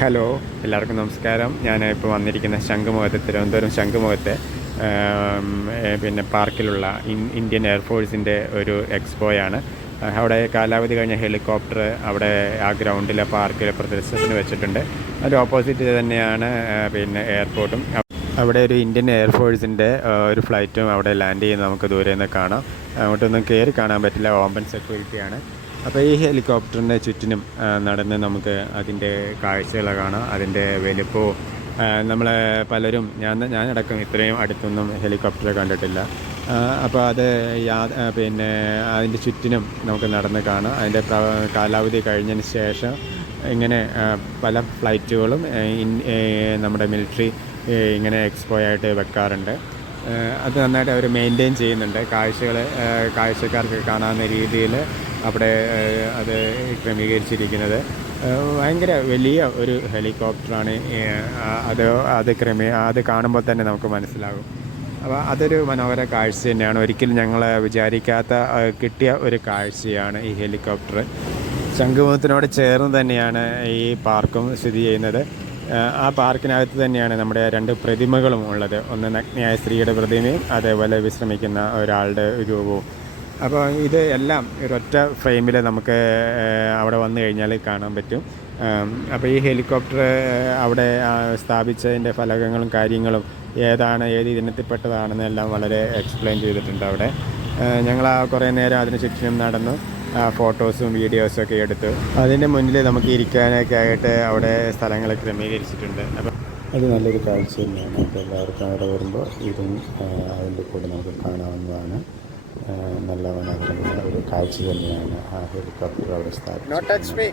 Hello എല്ലാവർക്കും നമസ്കാരം. ഞാൻ ഇപ്പോൾ വന്നിരിക്കുന്ന ശംഖുമുഖത്ത് തിരുവനന്തപുരം ശംഖുമുഖത്തെ പിന്നെ പാർക്കിലുള്ള ഇന്ത്യൻ എയർഫോഴ്സിന്റെ ഒരു എക്സ്പോയാണ്. അവിടെ കാലാവധി കഴിഞ്ഞ ഹെലികോപ്റ്റർ അവിടെ ആ ഗ്രൗണ്ടിലെ പാർക്കിലെ പ്രദർശനത്തിന് വെച്ചിട്ടുണ്ട്. അതിന്റെ ഓപ്പോസിറ്റ് തന്നെയാണ് പിന്നെ എയർപോർട്ടും. അവിടെ ഒരു ഇന്ത്യൻ എയർഫോഴ്സിന്റെ ഒരു ഫ്ലൈറ്റും അവിടെ ലാൻഡ് ചെയ്യുന്ന നമുക്ക് ദൂരെ നിന്ന് കാണാം. അങ്ങോട്ടൊന്നും കയറി കാണാൻ പറ്റില്ല ഓമ്പൻ സെക്യൂരിറ്റിയാണ്. അപ്പോൾ ഈ ഹെലികോപ്റ്ററിന്റെ ചുറ്റിനും നടന്ന് നമുക്ക് അതിന്റെ കാഴ്ചകൾ കാണാം. അതിന്റെ വലിപ്പോ നമ്മൾ പലരും ഞാൻ ഞാനടക്കം ഇത്രയും അടുത്തൊന്നും ഹെലികോപ്റ്റർ കണ്ടിട്ടില്ല. അപ്പോൾ അത് യാ പിന്നെ അതിന്റെ ചുറ്റിനും നമുക്ക് നടന്ന് കാണാം. അതിന്റെ കാലാവധി കഴിഞ്ഞതിന് ശേഷം ഇങ്ങനെ പല ഫ്ലൈറ്റുകളും നമ്മുടെ മിലിറ്ററി ഇങ്ങനെ എക്സ്പോ ആയിട്ട് വെക്കാറുണ്ട്. അത് നന്നായിട്ട് അവർ മെയിന്റെയിൻ ചെയ്യുന്നുണ്ട്. കാഴ്ചകൾ കാഴ്ചക്കാർക്ക് കാണാവുന്ന രീതിയിൽ അവിടെ അത് ക്രമീകരിച്ചിരിക്കുന്നത്. ഭയങ്കര വലിയ ഒരു ഹെലികോപ്റ്ററാണ് അത് അത് ക്രമീ അത് കാണുമ്പോൾ തന്നെ നമുക്ക് മനസ്സിലാകും. അപ്പോൾ അതൊരു മനോഹര കാഴ്ച തന്നെയാണ്. ഒരിക്കലും ഞങ്ങൾ വിചാരിക്കാത്ത കിട്ടിയ ഒരു കാഴ്ചയാണ് ഈ ഹെലികോപ്റ്റർ. ശംഖുമുഖത്തിനോട് ചേർന്ന് തന്നെയാണ് ഈ പാർക്കും സ്ഥിതി ചെയ്യുന്നത്. ആ പാർക്കിനകത്ത് തന്നെയാണ് നമ്മുടെ രണ്ട് പ്രതിമകളും ഉള്ളത്. ഒന്ന് നഗ്നയായ സ്ത്രീയുടെ പ്രതിമയും അതേപോലെ വിശ്രമിക്കുന്ന ഒരാളുടെ രൂപവും. അപ്പോൾ ഇത് എല്ലാം ഒരൊറ്റ ഫ്രെയിമിൽ നമുക്ക് അവിടെ വന്നു കഴിഞ്ഞാൽ കാണാൻ പറ്റും. അപ്പോൾ ഈ ഹെലികോപ്റ്റർ അവിടെ സ്ഥാപിച്ചതിന്റെ ഫലകങ്ങളും കാര്യങ്ങളും ഏതാണ് ഏത് ഇനത്തിൽപ്പെട്ടതാണെന്നെല്ലാം വളരെ എക്സ്പ്ലെയിൻ ചെയ്തിട്ടുണ്ട് അവിടെ. ഞങ്ങൾ ആ കുറേ നേരം അതിന് ചുറ്റിനും നടന്നു. ഫോട്ടോസും വീഡിയോസും ഒക്കെ എടുത്തു അതിന്റെ മുന്നിൽ നമുക്ക് ഇരിക്കാനൊക്കെ ആയിട്ട് അവിടെ സ്ഥലങ്ങൾ ക്രമീകരിച്ചിട്ടുണ്ട്. അപ്പം അത് നല്ലൊരു കാഴ്ച തന്നെയാണ്. അപ്പോൾ എല്ലാവർക്കും അവിടെ വരുമ്പോൾ ഇതും അതിന്റെ കൂടെ നമുക്ക് കാണാവുന്നതാണ്. നല്ല മനോഹരമായ ഒരു കാഴ്ച തന്നെയാണ് ആ ഹെലികോപ്റ്റർ അവിടെ സ്ഥാപിച്ചത്